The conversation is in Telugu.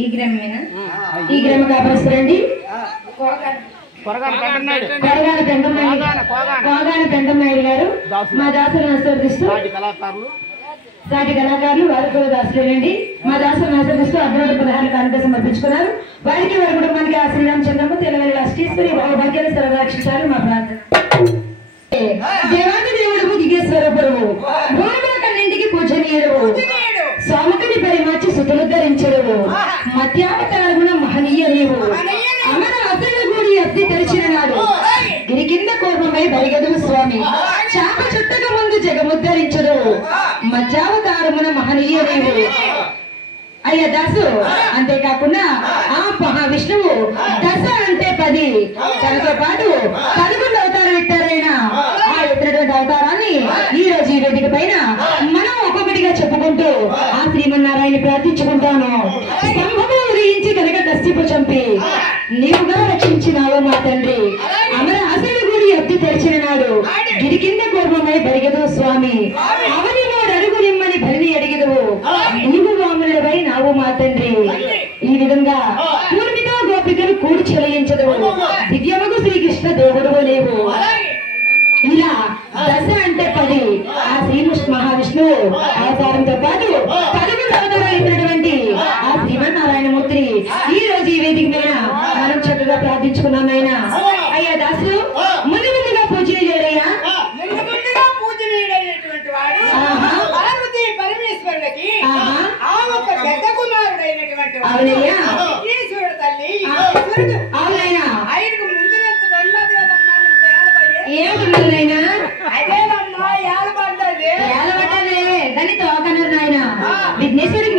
ఈ గ్రామేనా? ఈ గ్రామ కాపరిస్తారండి. కోగాన పెంటమ్మాయి గారు మా దాసులను ఆశీర్వదిస్తూ, సాటి కళాకారులు వారు కూడా దాసులేనండి. మా దాసులను ఆశీర్వదిస్తూ అర్ధరాత్రి 16 కానుక సమర్పించుకున్నారు. వారికి వారి కుటుంబానికి ఆ శ్రీరామచంద్రము తెల్లవెల్లి అష్టేశ్వరి భాగ్యాలు సర్వరక్షించారు మా ప్రార్థన. దేవాది దేవుడు దిగేశ్వరపురము భూమిలో కన్నింటికి పూజనీయుడు స్వాముకుని పరిమార్చి సుతులు ధరించడు మధ్యావతారమున మహనీయ నీవు అమర అసలు గుడి అద్దె తెరిచిన నాడు గిరి కింద కోపమై బరిగదు స్వామి చాప చుట్టక ముందు జగముద్ధరించడు మధ్యావతారమున మహనీయ నీవు అయ్యా దాసు. అంతేకాకుండా ఆ మహావిష్ణువు దశ అంటే 10 తనతో పాటు 11 అవతారం ఎత్తారైనా ఆ ఎత్తినటువంటి అవతారాన్ని ఈ రోజు ఈ వేదిక పైన మనం ఒక్కొక్కటిగా చెప్పుకుంటూ ఆ శ్రీమన్నారాయణ ప్రార్థించుకుంటాను. స్తంభము ఉదయించి కనుక కస్తిపు చంపి నీవుగా రక్షించినావు మా తండ్రి అమర అసలు గుడి అద్దె తెరిచిన నాడు గిరి కింద కోపమై బరిగదు స్వామి అవని నోడు అడుగు నిమ్మని బలిని అడిగదువు నీవు వాములవై నావు మా తండ్రి. ఈ విధంగా పూర్మితో గోపికలు కూడి చెలయించదు దివ్యముగు శ్రీకృష్ణ దేవుడు లేవు. ఇలా దశ అంటే 10 ఆ శ్రీ మహావిష్ణువు అవతారంతో పాటు 11 అవతారాలు ఇచ్చినటువంటి ఆ శ్రీమన్నారాయణమూర్తిని ఈ రోజు ఈ వేదిక మీద మనం చక్కగా ప్రార్థించుకున్నాం. ఆయన అయ్యా దాసు ముందు ముందుగా పూజనీయుడయ్యా పరమేశ్వరుడికి ఆ ఒక పెద్ద కుమారుడైనటువంటి ఈశ్వరుడు తల్లి అవునైనా ఆయనకు ముందు ఉన్నది కదమ్మా ఏమున్నదైనా అదేనమ్మా ఏలబడ్డది దాన్ని తోకన్నారు నాయన విఘ్నేశ్వరుడికి